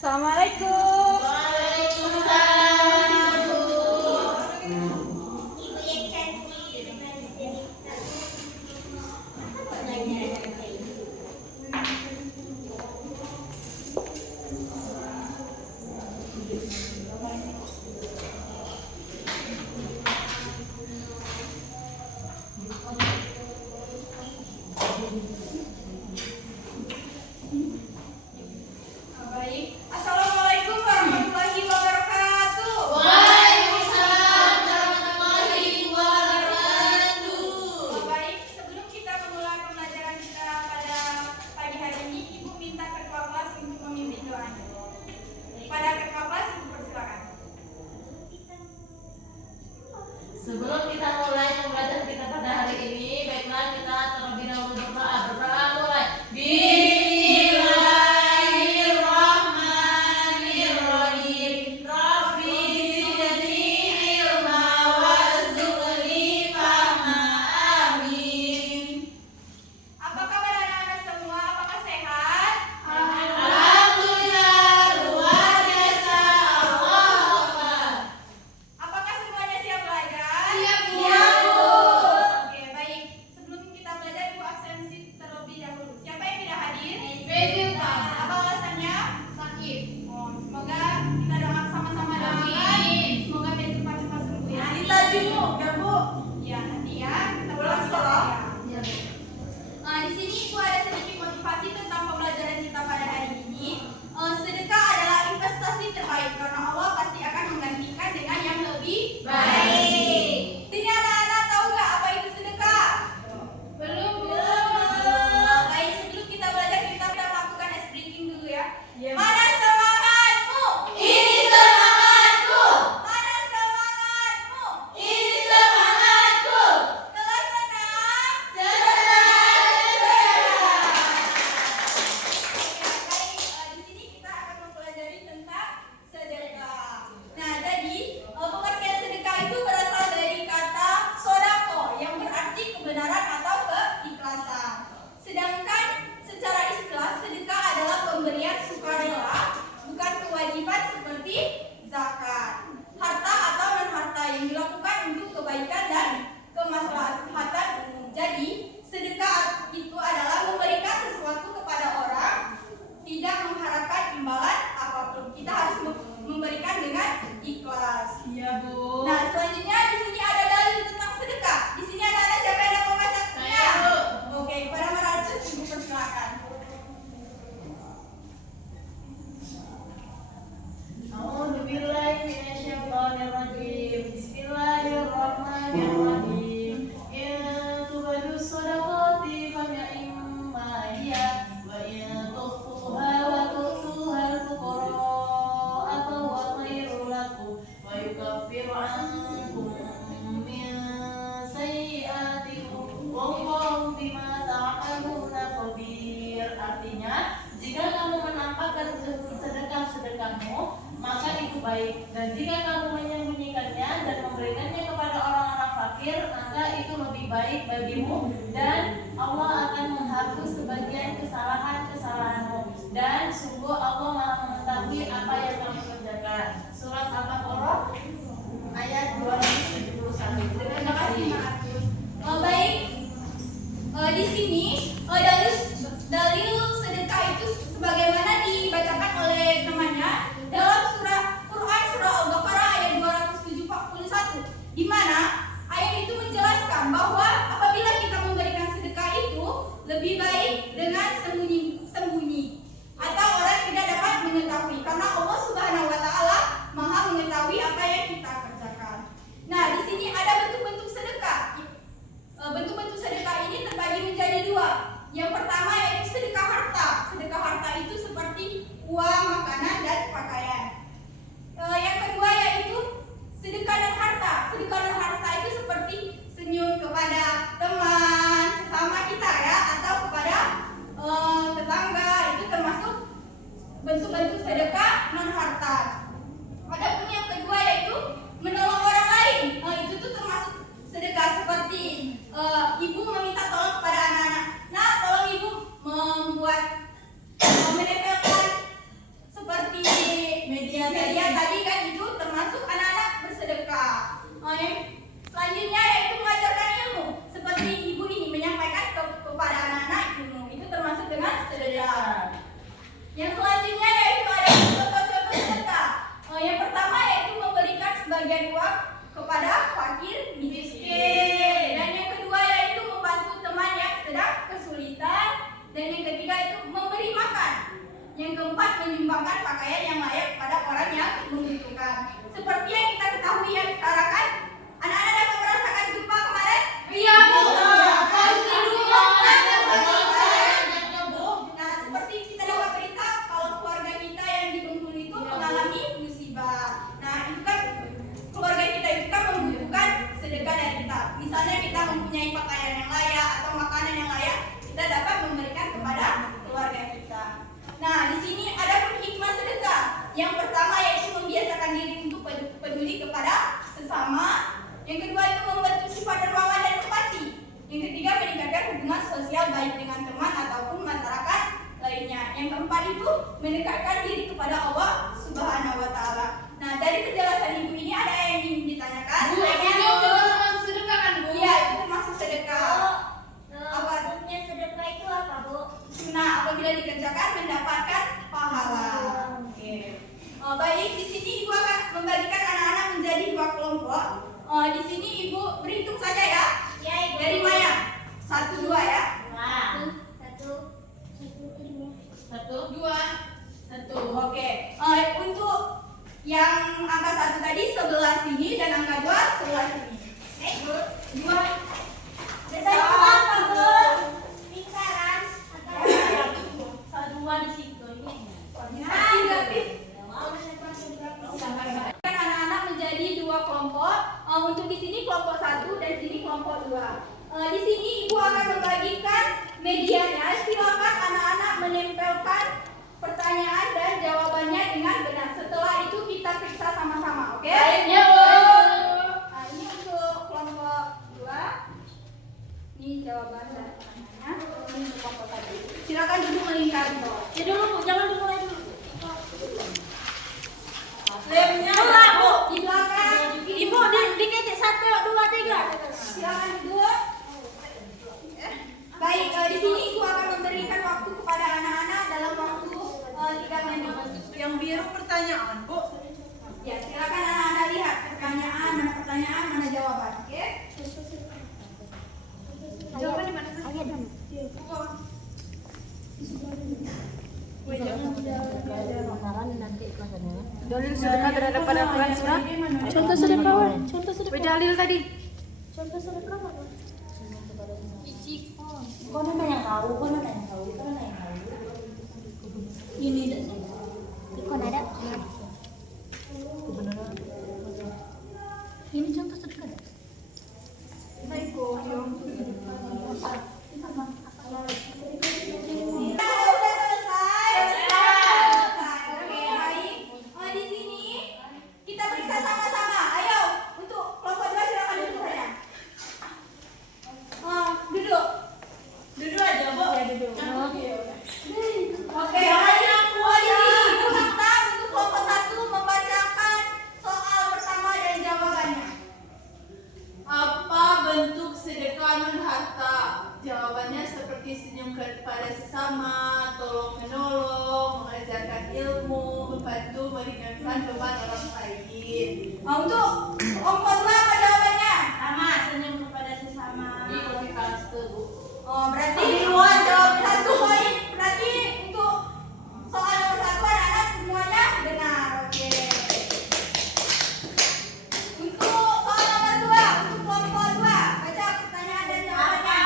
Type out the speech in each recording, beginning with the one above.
Assalamualaikum. Baik. Assalamualaikum warahmatullahi wabarakatuh. Waalaikumsalam warahmatullahi wabarakatuh. Baik, sebelum kita memulai pembelajaran kita pada pagi hari ini, Ibu minta ketua kelas untuk memimpin doanya. Pada ketua kelas, Ibu persilakan. Sebelum kita mulai pembelajaran kita pada hari ini, baiklah kita terlebih dahulu berdoa. Berdoa mulai. Bismillahirrahmanirrahim. Rabbi zidni ilma warzuqni fahma. Amin. Apa kabar anak-anak semua? Apakah sehat? Alhamdulillah, luar biasa. Allahu Akbar. Apakah semuanya siap belajar? Siap, Bu. Oke, baik. Sebelum kita belajar, Ibu absensi terlebih dahulu. Siapa yang tidak hadir? Besok, Pak. Apa alasannya? Sakit. Oh, semoga kita doa sama-sama doakan. Semoga besok cepat sembuh ya. Kita jenguk ya, Bu. Ya, nanti ya. Kita Pulang sekolah. Ya. Di sini Ibu ada sedikit motivasi tentang pembelajaran kita pada hari ini. Sedekah adalah investasi terbaik karena Allah pasti akan menggantikan dengan yang lebih baik. Sini anak-anak tahu nggak apa itu sedekah? Belum, Bu. Baik, sebelum kita belajar kita lakukan ice breaking dulu ya. Iya, Bu. Mana semangatmu? Ini semangatku. Mana semangatmu? Ini semangatku. Kelas senang? Baik, di sini kita akan mempelajari tentang sedekah. Nah, jadi pengertian sedekah itu berasal dari kata sodako yang berarti kebenaran atau keikhlasan. Sedangkan secara istilah sedekah adalah pemberian sukarela, bukan kewajiban seperti zakat. Harta atau non harta yang dilakukan untuk kebaikan dan kemaslahatan umum. Jadi, sedekah itu adalah memberikan sesuatu kepada orang tidak mengharapkan imbalan apapun. Kita harus memberikan dengan ikhlas. Iya, Bu. Nah, selanjutnya di sini ada dalil tentang sedekah. Di sini ada siapa yang mau membaca? Saya, Bu. Oke, pada Maratus Ibu persilakan. A'udzubillahi minasyaitonirrajim. Bismillahirrahmanirrahim. In tubadu shadaqati fa ni'ma hiya wa in tukhfuha wa tu'tuha al-fuqara fa huwa khairul lakum wa yukaffiru 'ankum min sayyi'atikum wallahu bima ta'maluna khabir. Artinya, jika kamu menampakkan sedekah-sedekahmu, maka itu baik. Dan jika kamu menyembunyikannya dan memberikannya kepada orang-orang fakir, maka itu lebih baik bagimu. Dan Allah akan menghapus sebagian kesalahan-kesalahanmu. Dan sungguh Allah Maha mengetahui apa yang kamu kerjakan. Surat Al-Baqarah ayat 271. Terima kasih. Baik, di sini dalil sedekah itu sebagaimana dibacakan oleh temannya dalam Quran surah Al-Baqarah ayat 271, di mana ayat itu menjelaskan bahwa apabila kita memberikan sedekah itu lebih baik dengan sembunyi atau orang tidak dapat mengetahui karena Allah Subhanahu wa taala Maha mengetahui apa yang kita kerjakan. Nah, di sini ada bentuk-bentuk sedekah. Bentuk-bentuk sedekah ini terbagi menjadi dua. Yang pertama yaitu sedekah harta. Sedekah harta itu seperti uang, makanan, dan pakaian. Yang kedua yaitu sedekah dan harta. Sedekah dan harta itu seperti senyum kepada teman sesama kita ya, atau kepada tetangga. Itu termasuk bentuk-bentuk sedekah non harta. Adapun yang kedua yaitu menolong orang lain. Itu tuh termasuk sedekah seperti ibu meminta tolong kepada anak-anak. Nah, tolong ibu membuat menempelkan seperti menyumbangkan pakaian yang layak kepada orang yang membutuhkan. Seperti yang kita ketahui ya sekarang kan, anak-anak dapat merasakan gempa kemarin? Iya Bu. Nah, seperti kita dapat berita kalau keluarga kita yang di Bengkulu itu mengalami musibah. Nah, itu kan keluarga kita itu kan membutuhkan sedekah dari kita. Misalnya kita mempunyai pakaian yang layak atau makanan yang layak, kita dapat memberikan kepada keluarga kita. Nah, di sini ada pun hikmah sedekah. Yang pertama yaitu membiasakan diri untuk peduli kepada sesama. Yang kedua itu membentuk sifat dermawan dan empati. Yang ketiga meningkatkan hubungan sosial baik dengan teman ataupun masyarakat lainnya. Yang keempat itu mendekatkan diri kepada Allah Subhanahu wa taala. Nah, dari penjelasan Ibu ini ada yang ingin ditanyakan? Bu, ini termasuk sedekah kan Bu? Iya, itu termasuk sedekah. Apa? Bentuknya sedekah itu apa, Bu? Nah, apabila dikerjakan mendapatkan pahala. Oke. Baik, di sini Ibu akan membagikan anak-anak menjadi 2 kelompok. Di sini Ibu berhitung saja ya. Ya, Ibu. Dari Maya. 1, 2 ya. Satu. 2. 1. Oke. Untuk yang angka 1 tadi sebelah sini dan angka 2 sebelah sini. 2. Beda itu apa, Bu? Lingkaran atau Dua di situ ini. Anak-anak menjadi 2 kelompok. Untuk di sini kelompok 1 dan sini kelompok 2. Di sini Ibu akan membagikan medianya. Silakan anak-anak menempelkan pertanyaan dan jawabannya dengan benar. Setelah itu kita periksa sama-sama, oke? Ya Bu. Nah, ini untuk kelompok 2. Ini jawaban dan pertanyaannya. Ini untuk kelompok 1. Silakan duduk melingkari bawah. Ya dulu, Bu. Jangan dimulai dulu. Lemnya Bu, di belakang. Ibu, dikecek 1, 2, 3. Silakan duduk. Baik, di sini Ibu akan memberikan waktu kepada anak-anak dalam waktu 3 menit. Yang biru pertanyaan Bu. Ya, silakan anak-anak lihat pertanyaan, mana pertanyaan, mana jawaban, oke? Jawaban di mana? Dalil sedekah terhadap pada Al-Quran surah. Contoh sedekah, contoh sedekah. Dalil tadi. Contoh sedekah apa? Kau mana yang tahu? Kau mana yang tahu? Ini dah. Ikon ada. Ini contoh sedekah. Sudah selesai. Oke, baik. Di sini kita periksa sama-sama. Ayo, untuk kelompok 2 silakan duduk saja. Duduk. Duduk aja, Bu. Ya, duduk. Oke, baik. Di sini Ibu minta untuk kelompok 1 membacakan soal pertama dan jawabannya. Apa bentuk sedekah non harta? Jawabannya seperti senyum kepada sesama, tolong menolong, mengajarkan ilmu, membantu meringankan beban orang lain. Untuk kelompok 2 apa jawabannya? Sama, senyum kepada sesama. Ini copy paste Bu. Berarti semua jawab 1 poin. Berarti untuk soal nomor 1 anak-anak semuanya benar. Oke. Untuk soal nomor 2, untuk kelompok 2, baca pertanyaan dan jawabannya.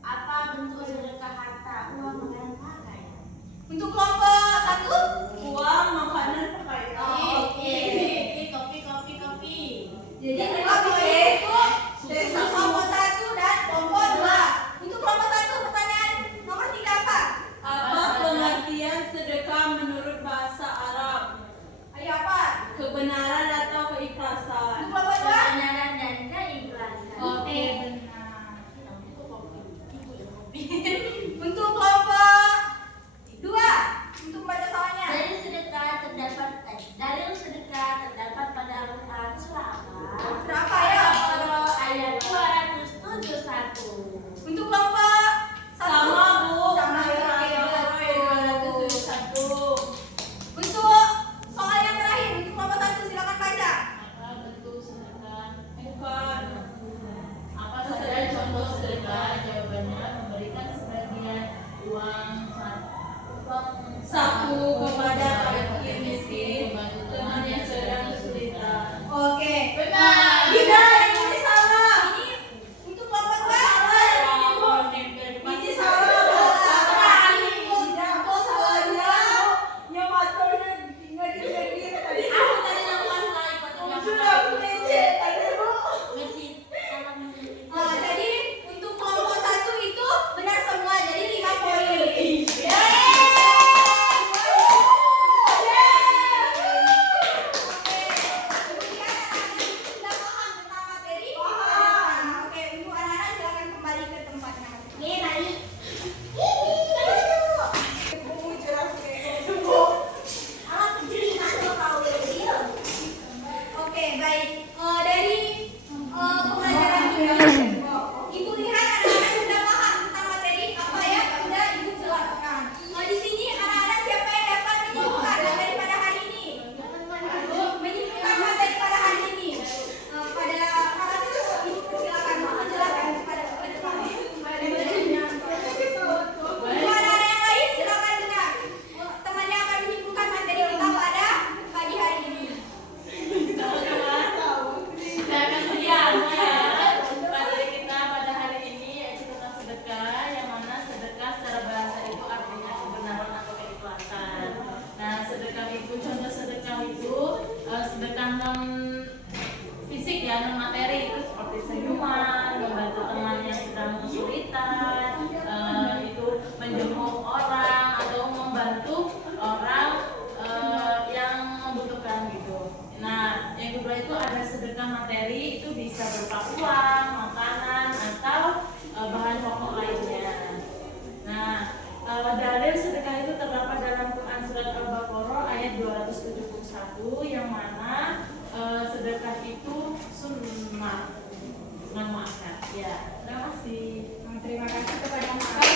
Apa bentuk sedekah harta? Uang, makanan, pakaian. Untuk kelompok 1, Uang, makanan, pakaian. oke. Kopi. Jadi 2 poin untuk kelompok 1 dan kelompok 2. Untuk kelompok 1 pertanyaan nomor 3 apa? Apa pengertian sedekah menurut bahasa Arab? Ayo apa? Kebenaran atau keikhlasan? Untuk kelompok 2? Kebenaran dan keikhlasan. Oke, benar. Untuk kelompok 2, untuk baca soalnya. Dalil sedekah terdapat pada Al-Quran surah apa? Berapa ya? Ayat 271. Untuk kelompok 1 Sama Bu. Sama ya. Oke, betul. 271. Untuk soal yang terakhir, untuk kelompok 1 silakan baca. Apa bentuk sedekah? Bukan. Apa saja contoh sedekah? Jawabannya memberikan sebagian uang Sapu kepada fakir miskin, teman yang sedang kesulitan. Oke. Benar. Tidak, ini salah. Ini untuk kelompok berapa? Masih salah. Salah. Ini kok salah dua. Yang motornya tinggal di tadi. Aku tadi nggak salah ikut Sudah kece tadi bu. Masih salah Jadi untuk kelompok satu itu benar semua. Jadi 5 poin. Ibu lihat anak-anak sudah paham tentang materi apa yang sudah Ibu jelaskan. Di sini anak-anak siapa yang dapat menyimpulkan materi pada hari ini? Menyimpulkan materi pada hari ini. Pada kakak itu Ibu persilakan menjelaskan kepada teman-teman. Untuk anak-anak yang lain silakan dengar. Temannya akan menyimpulkan materi kita pada pagi hari ini. Saya akan menyiapkan materi kita pada hari ini yaitu tentang sedekah, yang mana sedekah secara bahasa itu artinya kebenaran atau keikhlasan. Nah, sedekah itu contoh sedekah itu sedekah non fisik ya, non materi, itu seperti senyuman, membantu teman yang sedang kesulitan, itu menjenguk orang atau membantu orang yang membutuhkan gitu. Nah, yang kedua itu ada sedekah materi, itu bisa berupa uang, makanan, atau bahan pokok lainnya. Nah, dalil sedekah itu terdapat dalam Quran surat Al-Baqarah ayat 271 yang mana sedekah itu sunnah. Maafkan. Ya, terima kasih. Terima kasih kepada Mas.